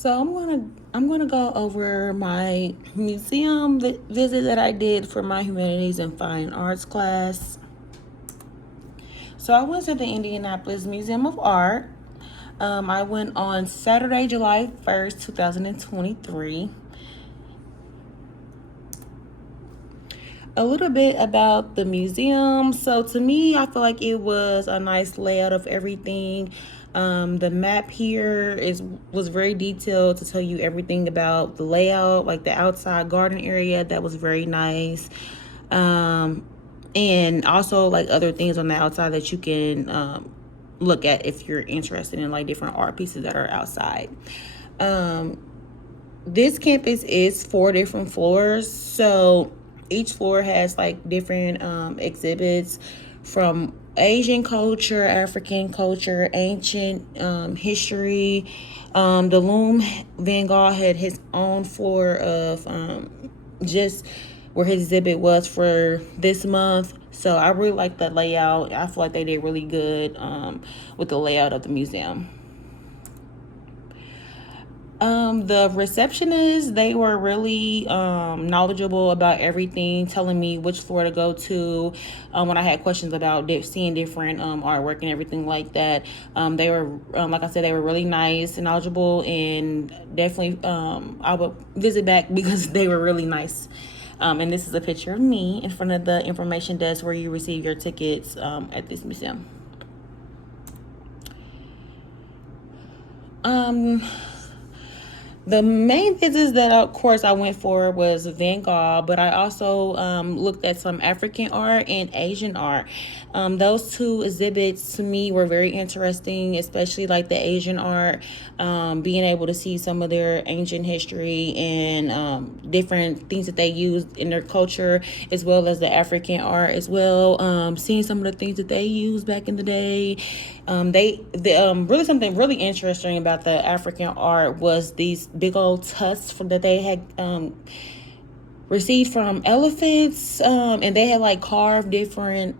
So I'm gonna go over my museum visit that I did for my humanities and fine arts class. So I went to the Indianapolis Museum of Art. I went on Saturday, July 1st, 2023. A little bit about the museum. So to me, I feel like it was a nice layout of everything. The map here was very detailed to tell you everything about the layout, like the outside garden area. That was very nice. And also like other things on the outside that you can look at if you're interested in like different art pieces that are outside. This campus is 4 different floors, so each floor has like different exhibits from Asian culture, African culture, ancient history. The Loom Van Gogh had his own floor of just where his exhibit was for this month. So I really like that layout. I feel like they did really good with the layout of the museum. The receptionists, they were really knowledgeable about everything, telling me which floor to go to when I had questions about seeing different artwork and everything like that. They were, like I said, they were really nice and knowledgeable, and definitely I would visit back because they were really nice. And this is a picture of me in front of the information desk where you receive your tickets at this museum. The main visits that, of course, I went for was Van Gogh, but I also looked at some African art and Asian art. Those two exhibits to me were very interesting, especially like the Asian art, being able to see some of their ancient history and different things that they used in their culture, as well as the African art as well. Seeing some of the things that they used back in the day. Really something really interesting about the African art was these big old tusks that they had received from elephants, and they had like carved different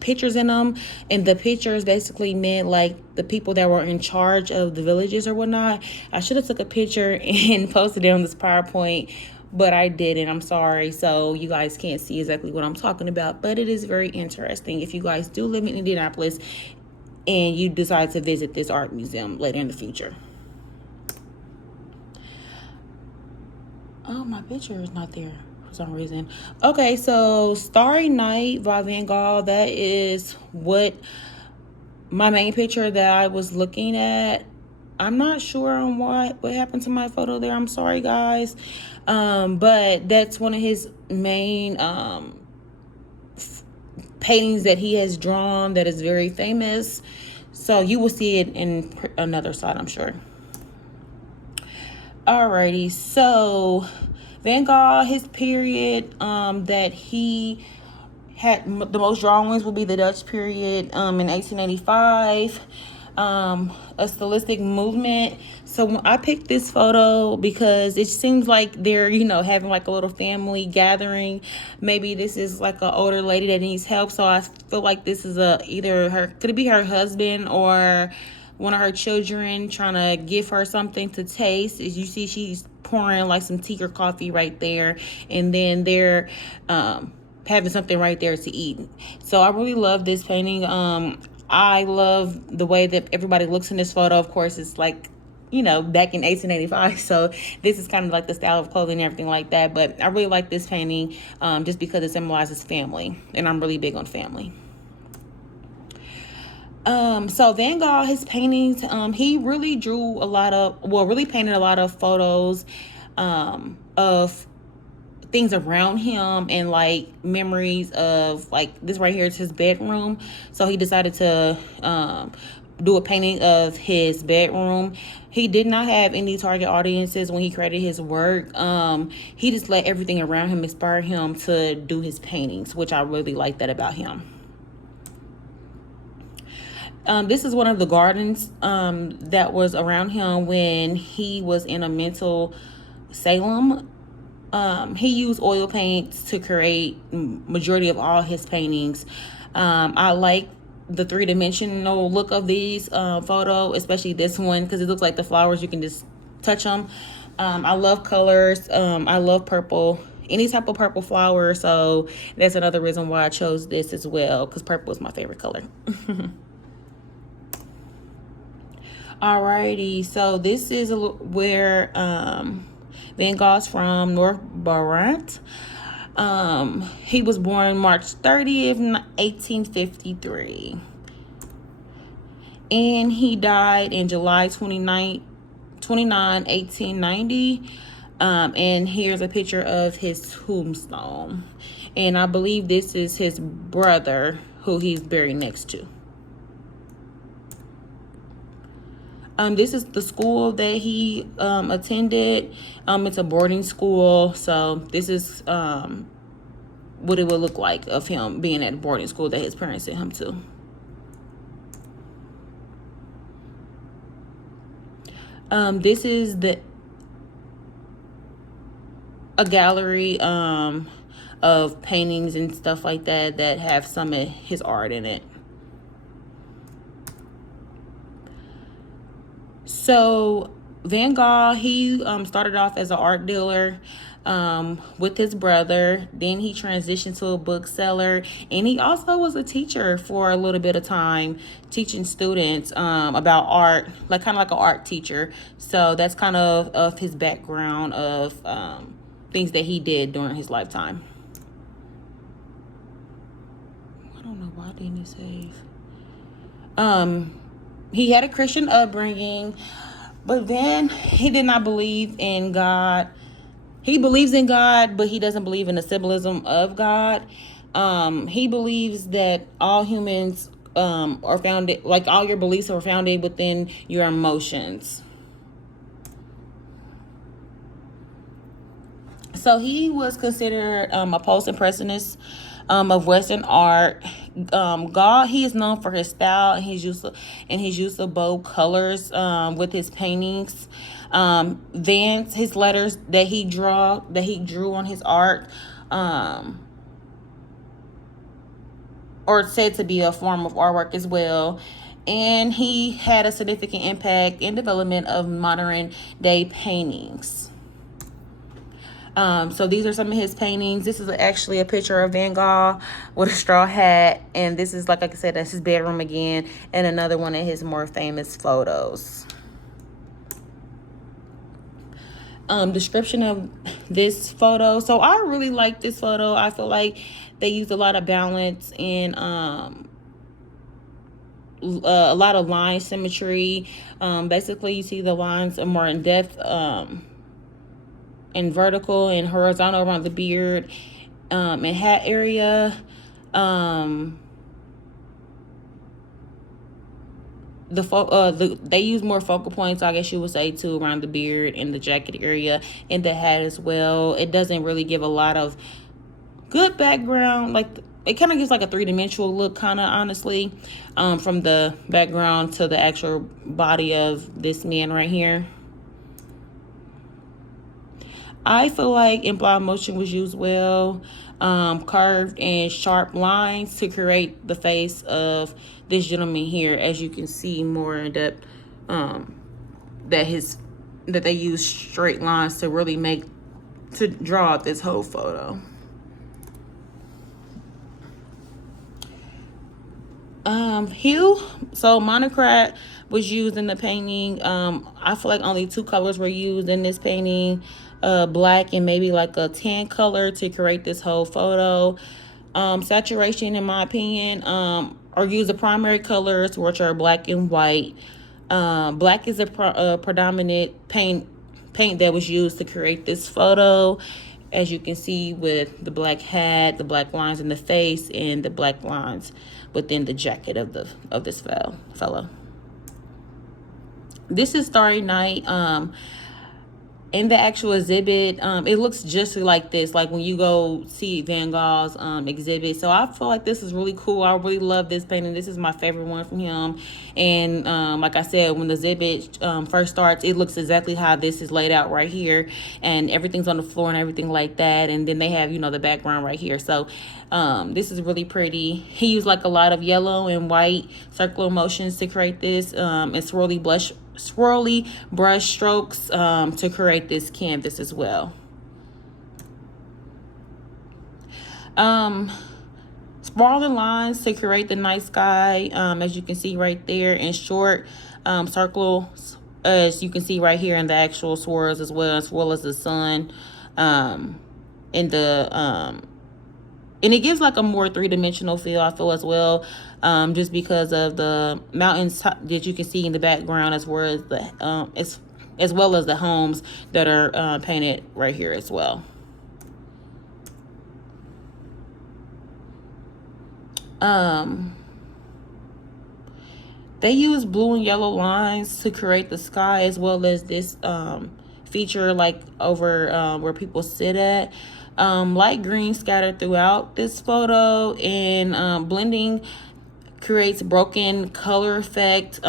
pictures in them, and the pictures basically meant like the people that were in charge of the villages or whatnot. I should have took a picture and posted it on this PowerPoint, but I didn't. I'm sorry. So you guys can't see exactly what I'm talking about, but it is very interesting if you guys do live in Indianapolis and you decide to visit this art museum later in the future. Oh, my picture is not there for some reason. Okay, so Starry Night by Van Gogh, that is what my main picture that I was looking at. I'm not sure on what happened to my photo there. I'm sorry, guys. But that's one of his main paintings that he has drawn that is very famous. So you will see it in another side, I'm sure. Alrighty, so Van Gogh, his period that he had the most drawings will be the Dutch period in 1885. A stylistic movement. So I picked this photo because it seems like they're, having like a little family gathering. Maybe this is like an older lady that needs help. So I feel like this is could it be her husband or one of her children trying to give her something to taste. As you see, she's pouring like some tea or coffee right there, and then they're having something right there to eat. So I really love this painting. I love the way that everybody looks in this photo. Of course, it's like, back in 1885. So this is kind of like the style of clothing and everything like that. But I really like this painting just because it symbolizes family. And I'm really big on family. So Van Gogh, his paintings, he really really painted a lot of photos of things around him and like memories of like this right here is his bedroom. So he decided to do a painting of his bedroom. He did not have any target audiences when he created his work. He just let everything around him inspire him to do his paintings, which I really like that about him. This is one of the gardens that was around him when he was in a mental asylum. He used oil paints to create majority of all his paintings. I like the three-dimensional look of these photo, especially this one, because it looks like the flowers, you can just touch them. I love colors. I love purple, any type of purple flower, so that's another reason why I chose this as well, because purple is my favorite color. Alrighty, so this is where Van Gogh's from, North Brabant. He was born March 30th, 1853. And he died in July 29, 1890. And here's a picture of his tombstone. And I believe this is his brother who he's buried next to. This is the school that he attended. It's a boarding school, so this is what it would look like of him being at a boarding school that his parents sent him to. This is a gallery of paintings and stuff like that have some of his art in it. So Van Gogh, he started off as an art dealer with his brother. Then he transitioned to a bookseller, and he also was a teacher for a little bit of time, teaching students about art, like kind of like an art teacher. So that's kind of his background of things that he did during his lifetime. I don't know why didn't it save. He had a Christian upbringing, but then he did not believe in God. He believes in God, but he doesn't believe in the symbolism of God. He believes that all humans are founded, like all your beliefs are founded within your emotions. So he was considered a post-impressionist of Western art. Gogh, he is known for his style and his use of bold colors with his paintings. Vance, his letters that he drew on his art, or said to be a form of artwork as well. And he had a significant impact in development of modern day paintings. So these are some of his paintings. This is actually a picture of Van Gogh with a straw hat. And this is, like I said, that's his bedroom again. And another one of his more famous photos. Description of this photo. So I really like this photo. I feel like they used a lot of balance and a lot of line symmetry. Basically, you see the lines are more in depth, and vertical and horizontal around the beard and hat area. They use more focal points, I guess you would say, too, around the beard and the jacket area and the hat as well. It doesn't really give a lot of good background. Like, it kind of gives like a three-dimensional look, kind of, honestly, from the background to the actual body of this man right here. I feel like implied motion was used well, curved and sharp lines to create the face of this gentleman here, as you can see more in depth, that they use straight lines to really draw out this whole photo. Hue, so monochrome was used in the painting. I feel like only two colors were used in this painting, black and maybe like a tan color to create this whole photo. Saturation, in my opinion, or use the primary colors, which are black and white. Black is a predominant paint that was used to create this photo, as you can see with the black hat, the black lines in the face, and the black lines within the jacket of this fellow. This is Starry Night. in the actual exhibit, it looks just like this, like when you go see Van Gogh's exhibit. So I feel like this is really cool. I really love this painting. This is my favorite one from him. And like I said, when the exhibit first starts, it looks exactly how this is laid out right here, and everything's on the floor and everything like that. And then they have, you know, the background right here. So this is really pretty. He used like a lot of yellow and white circular motions to create this, and swirly brush strokes to create this canvas as well. Sprawling lines to create the night sky, as you can see right there, and short circles, as you can see right here in the actual swirls, as well as the sun, in the and it gives like a more three-dimensional feel, I feel, as well, just because of the mountains that you can see in the background, as well as the as well as the homes that are painted right here as well. They use blue and yellow lines to create the sky, as well as this feature like over where people sit at. Light green scattered throughout this photo, and blending creates broken color effect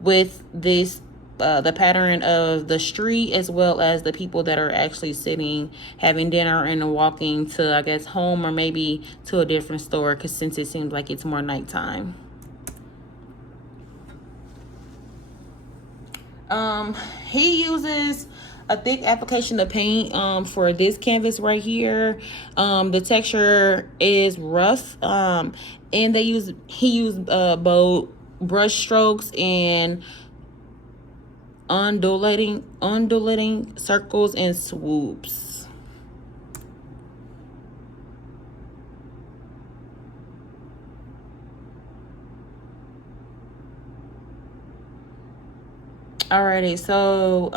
with this the pattern of the street, as well as the people that are actually sitting having dinner and walking to, I guess, home, or maybe to a different store, because since it seems like it's more nighttime. He uses a thick application of paint for this canvas right here. The texture is rough, and he used both brush strokes and undulating circles and swoops. Alrighty, so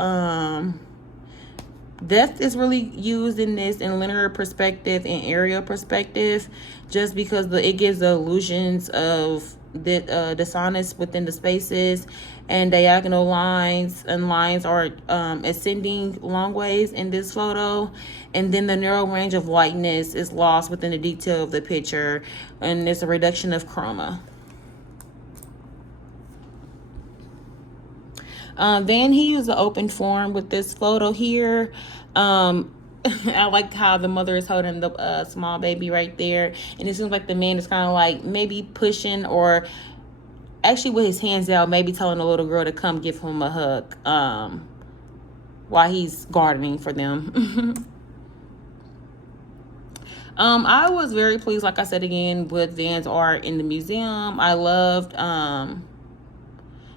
depth is really used in this, in linear perspective and area perspective, just because it gives the illusions of the dissonance within the spaces, and diagonal lines and lines are ascending long ways in this photo, and then the narrow range of whiteness is lost within the detail of the picture, and there's a reduction of chroma. Then he used an open form with this photo here. I like how the mother is holding the small baby right there, and it seems like the man is kind of like maybe pushing, or actually with his hands out, maybe telling the little girl to come give him a hug while he's gardening for them. I was very pleased, like I said again, with Van's art in the museum. I loved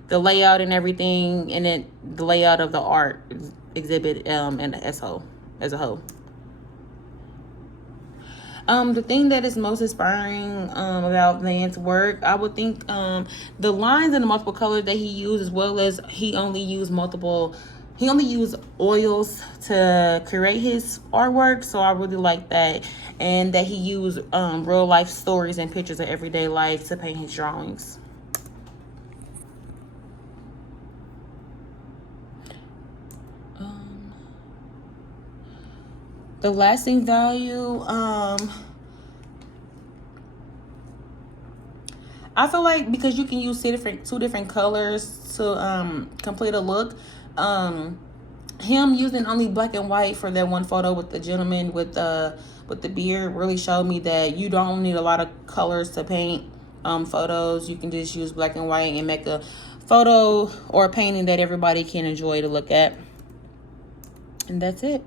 the layout and everything, and the layout of the art exhibit and as a whole. The thing that is most inspiring about Van's work, I would think the lines and the multiple colors that he used, as well as he only used oils to create his artwork. So I really like that, and that he used real life stories and pictures of everyday life to paint his drawings. The lasting value, I feel like because you can use two different colors to complete a look. Him using only black and white for that one photo with the gentleman with the beard really showed me that you don't need a lot of colors to paint photos. You can just use black and white and make a photo or a painting that everybody can enjoy to look at. And that's it.